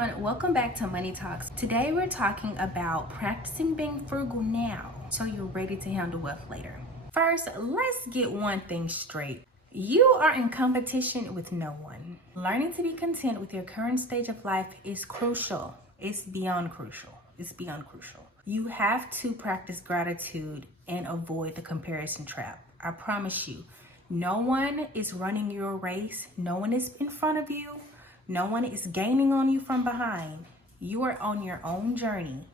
everyone, welcome back to Money Talks. Today we're talking about practicing being frugal now so you're ready to handle wealth later. First, let's get one thing straight. You are in competition with no one. Learning to be content with your current stage of life is crucial. It's beyond crucial. You have to practice gratitude and avoid the comparison trap. I promise you, no one is running your race. No one is in front of you. No one is gaining on you from behind. You are on your own journey,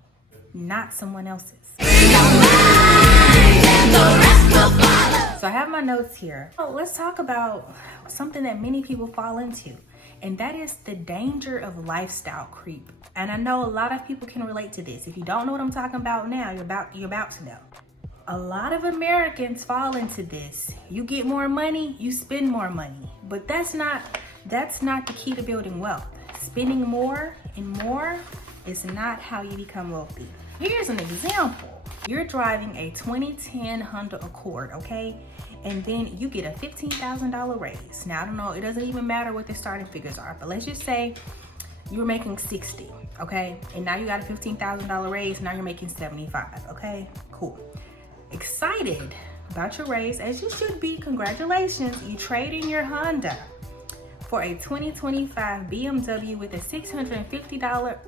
not someone else's. So I have my notes here. So let's talk about something that many people fall into, and that is the danger of lifestyle creep. And I know a lot of people can relate to this. If you don't know what I'm talking about now, you're about to know. A lot of Americans fall into this. You get more money, you spend more money. But that's not the key to building wealth. Spending more and more is not how you become wealthy. Here's an example. You're driving a 2010 Honda Accord, okay? And then you get a $15,000 raise. Now, I don't know, it doesn't even matter what the starting figures are, but let's just say you're making 60, okay? And now you got a $15,000 raise, now you're making 75, okay? Cool. Excited about your raise, as you should be. Congratulations, you trade in your Honda for a 2025 BMW with a $650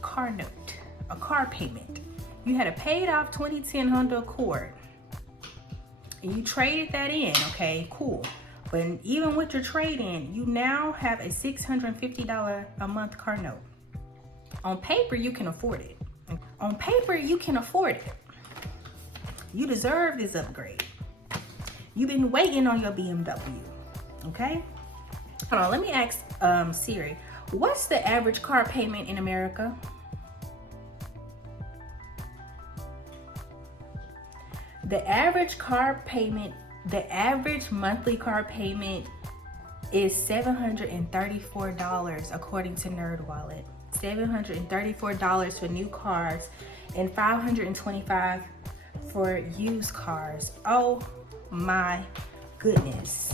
car note, a car payment. You had a paid off 2010 Honda Accord and you traded that in, okay, cool. But even with your trade-in, you now have a $650 a month car note. On paper, you can afford it. You deserve this upgrade. You've been waiting on your BMW, okay? Hold on, let me ask Siri, what's the average car payment in America? The average monthly car payment is $734 according to NerdWallet. $734 for new cars and $525 for used cars. Oh my goodness.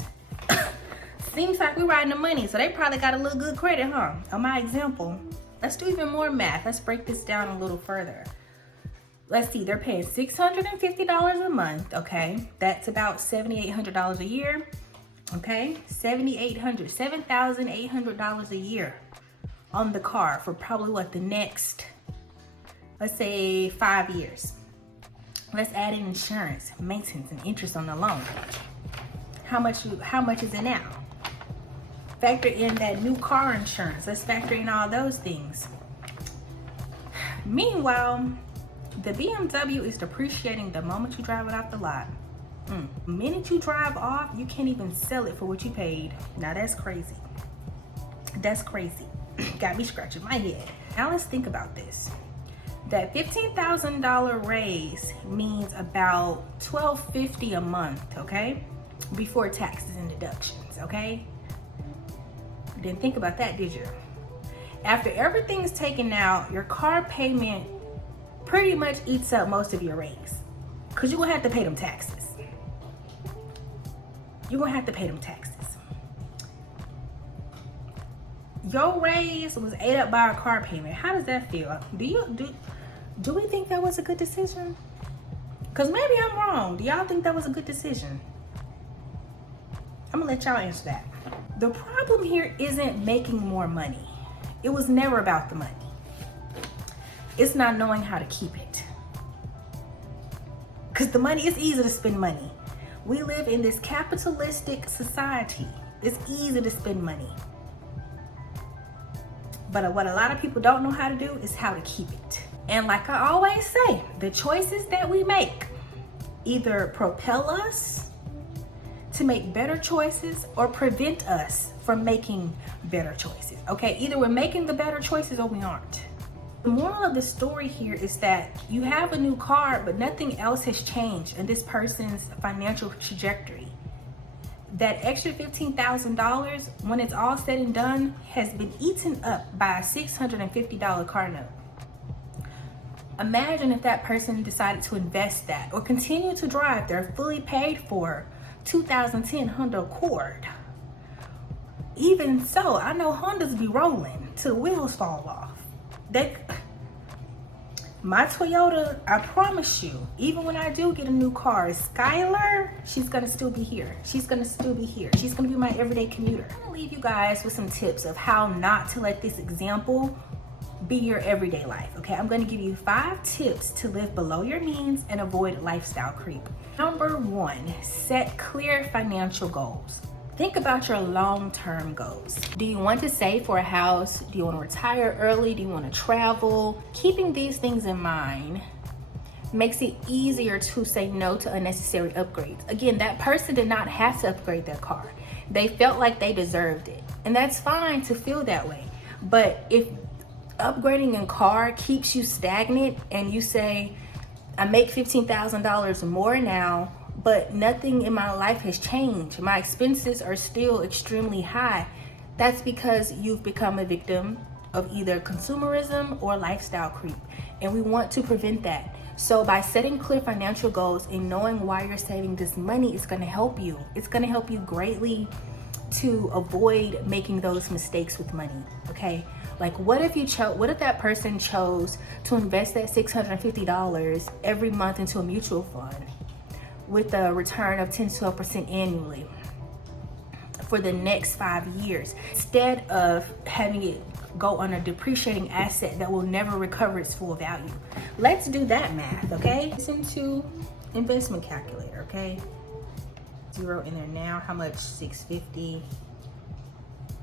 Seems like we're riding the money, so they probably got a little good credit, huh? On my example, let's do even more math. Let's break this down a little further. Let's see, they're paying $650 a month, okay? That's about $7,800 a year, okay? $7,800 a year on the car for probably the next, let's say 5 years. Let's add in insurance, maintenance, and interest on the loan. How much is it now? Factor in that new car insurance. Let's factor in all those things. Meanwhile, the BMW is depreciating the moment you drive it off the lot. The minute you drive off, you can't even sell it for what you paid. Now that's crazy. Got me scratching my head. Now let's think about this. That $15,000 raise means about $1,250 a month, okay? Before taxes and deductions, okay? Didn't think about that, did you? After everything's taken out, your car payment pretty much eats up most of your raise, because you're gonna have to pay them taxes. Your raise was ate up by a car payment. How does that feel? Do we think that was a good decision? Because maybe I'm wrong. Do y'all think that was a good decision? I'm gonna let y'all answer that. The problem here isn't making more money. It was never about the money. It's not knowing how to keep it. Because the money, it's easy to spend money. We live in this capitalistic society. It's easy to spend money. But what a lot of people don't know how to do is how to keep it. And like I always say, the choices that we make either propel us to make better choices or prevent us from making better choices. Okay, either we're making the better choices or we aren't. The moral of the story here is that you have a new car, but nothing else has changed in this person's financial trajectory. That extra $15,000, when it's all said and done, has been eaten up by a $650 car note. Imagine if that person decided to invest that or continue to drive their fully paid for 2010 Honda Accord. Even so, I know Hondas be rolling. till the wheels fall off. My Toyota, I promise you, even when I do get a new car, Skylar, she's gonna still be here. She's gonna still be here. She's gonna be my everyday commuter. I'm gonna leave you guys with some tips of how not to let this example be your everyday life, okay? I'm gonna give you 5 tips to live below your means and avoid lifestyle creep. Number 1, set clear financial goals. Think about your long-term goals. Do you want to save for a house? Do you want to retire early? Do you want to travel? Keeping these things in mind makes it easier to say no to unnecessary upgrades. Again, that person did not have to upgrade their car. They felt like they deserved it. And that's fine to feel that way. But if upgrading a car keeps you stagnant and you say, I make $15,000 more now, but nothing in my life has changed. My expenses are still extremely high. That's because you've become a victim of either consumerism or lifestyle creep. And we want to prevent that. So by setting clear financial goals and knowing why you're saving this money, it's gonna help you. It's gonna help you greatly to avoid making those mistakes with money, okay? Like what if that person chose to invest that $650 every month into a mutual fund with a return of 10-12% annually for the next 5 years, instead of having it go on a depreciating asset that will never recover its full value? Let's do that math, okay? Listen to investment calculator, okay? Zero in there now. How much? 650.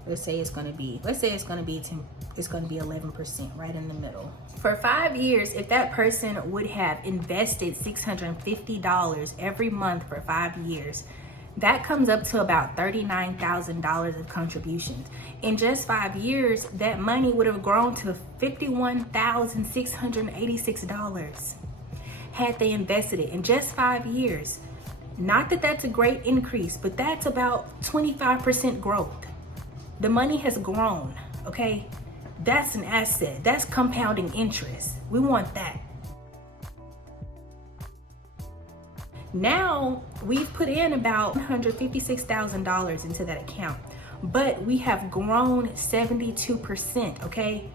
Let's say it's gonna be 11%, right in the middle. For 5 years, if that person would have invested $650 every month for 5 years, that comes up to about $39,000 of contributions. In just 5 years, that money would have grown to $51,686 had they invested it in just 5 years. Not that that's a great increase, but that's about 25% growth. The money has grown, okay? That's an asset. That's compounding interest. We want that. Now, we've put in about $156,000 into that account, but we have grown 72%, okay?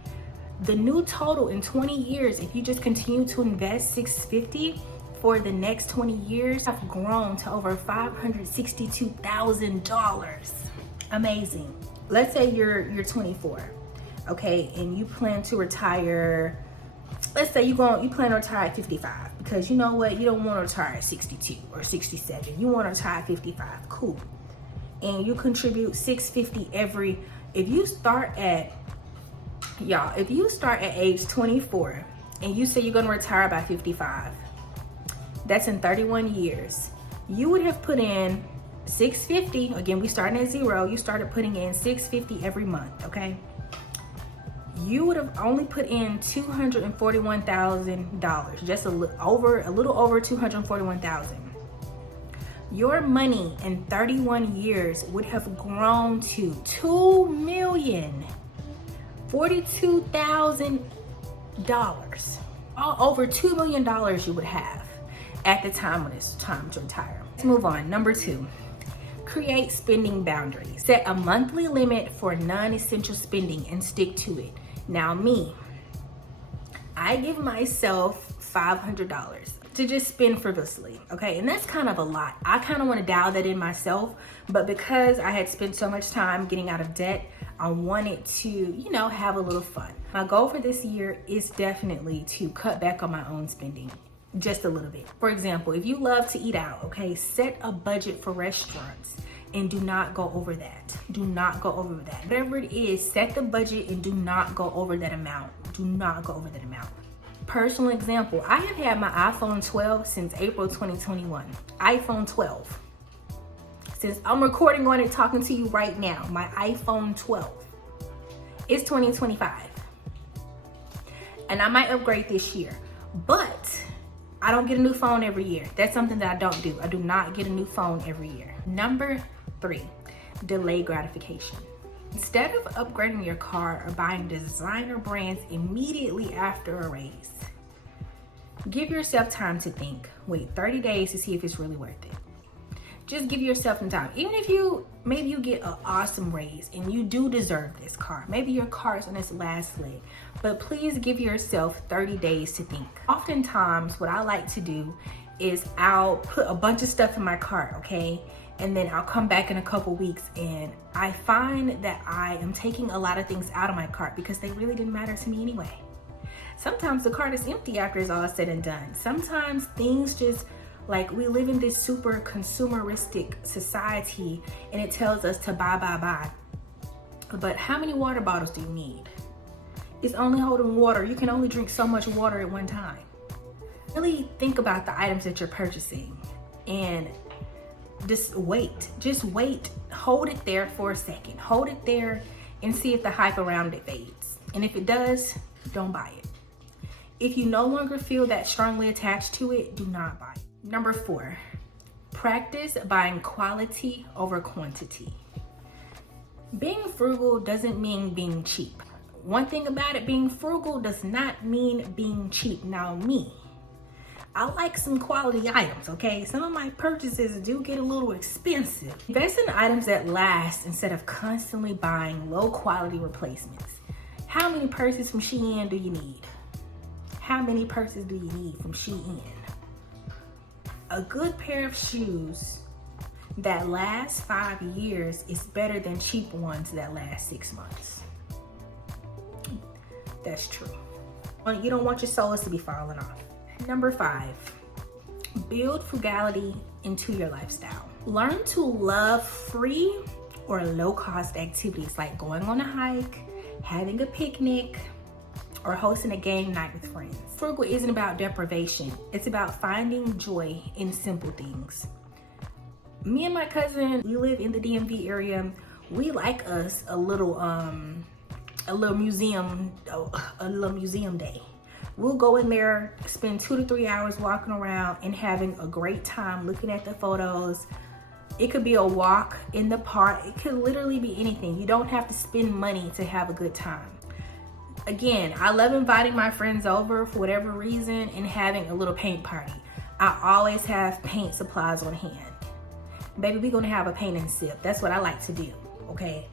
The new total in 20 years, if you just continue to invest $650 for the next 20 years, have grown to over $562,000. Amazing. Let's say you're 24, okay, and you plan to retire. Let's say you plan to retire at 55, because you know what, you don't want to retire at 62 or 67. You want to retire at 55. Cool. And you contribute $650 every. If you start at age 24 and you say you're going to retire by 55, that's in 31 years. You would have put in $650. Again, we started at zero. You started putting in $650 every month, okay? You would have only put in $241,000, just a little over $241,000. Your money in 31 years would have grown to $2,042,000. All over $2 million you would have at the time when it's time to retire. Let's move on. Number 2. Create spending boundaries. Set a monthly limit for non-essential spending and stick to it. Now I give myself $500 to just spend frivolously, okay? And that's kind of a lot. I kind of want to dial that in myself, but because I had spent so much time getting out of debt, I wanted to, have a little fun. My goal for this year is definitely to cut back on my own spending. Just a little bit. For example, if you love to eat out, okay, set a budget for restaurants and do not go over that. Do not go over that. Whatever it is, set the budget and do not go over that amount. Do not go over that amount. Personal example, I have had my iPhone 12 since April 2021. iPhone 12. Since I'm recording on it, talking to you right now, my iPhone 12. It's 2025. And I might upgrade this year, but I don't get a new phone every year. That's something that I don't do. I do not get a new phone every year. Number 3, delay gratification. Instead of upgrading your car or buying designer brands immediately after a raise, give yourself time to think. Wait 30 days to see if it's really worth it. Just give yourself some time. Even if maybe you get an awesome raise and you do deserve this car. Maybe your car is on its last leg, but please give yourself 30 days to think. Oftentimes, what I like to do is I'll put a bunch of stuff in my cart, okay? And then I'll come back in a couple weeks and I find that I am taking a lot of things out of my cart because they really didn't matter to me anyway. Sometimes the cart is empty after it's all said and done. Sometimes things just, like, we live in this super consumeristic society and it tells us to buy. But how many water bottles do you need? It's only holding water. You can only drink so much water at one time. Really think about the items that you're purchasing and just wait, hold it there for a second. Hold it there and see if the hype around it fades. And if it does, don't buy it. If you no longer feel that strongly attached to it, do not buy it. Number 4, practice buying quality over quantity. Being frugal doesn't mean being cheap. One thing about it, being frugal does not mean being cheap. Now me, I like some quality items, okay? Some of my purchases do get a little expensive. Invest in items that last instead of constantly buying low quality replacements. How many purses from Shein do you need? How many purses do you need from Shein? A good pair of shoes that last 5 years is better than cheap ones that last 6 months. That's true. You don't want your soles to be falling off. Number 5, build frugality into your lifestyle. Learn to love free or low-cost activities like going on a hike, having a picnic, or hosting a game night with friends. Frugal isn't about deprivation. It's about finding joy in simple things. Me and my cousin, we live in the DMV area. We like us a little museum day. We'll go in there, spend 2 to 3 hours walking around and having a great time looking at the photos. It could be a walk in the park. It could literally be anything. You don't have to spend money to have a good time. Again, I love inviting my friends over for whatever reason and having a little paint party. I always have paint supplies on hand. Baby, we're gonna have a paint and sip. That's what I like to do, okay?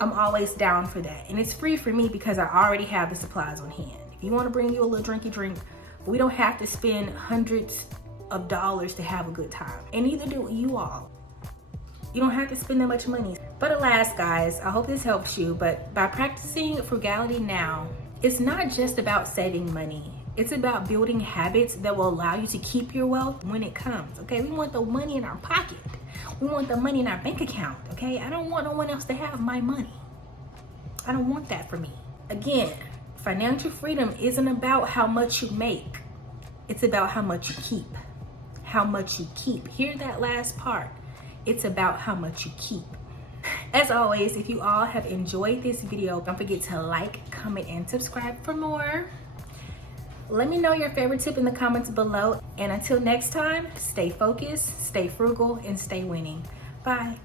I'm always down for that. And it's free for me because I already have the supplies on hand. If you wanna bring you a little drinky drink, we don't have to spend hundreds of dollars to have a good time. And neither do you all. You don't have to spend that much money. But alas, guys, I hope this helps you. But by practicing frugality now, it's not just about saving money. It's about building habits that will allow you to keep your wealth when it comes, okay? We want the money in our pocket. We want the money in our bank account, okay? I don't want no one else to have my money. I don't want that for me. Again, financial freedom isn't about how much you make. It's about how much you keep. How much you keep. Hear that last part. It's about how much you keep. As always, if you all have enjoyed this video, don't forget to like, comment, and subscribe for more. Let me know your favorite tip in the comments below. And until next time, stay focused, stay frugal, and stay winning. Bye.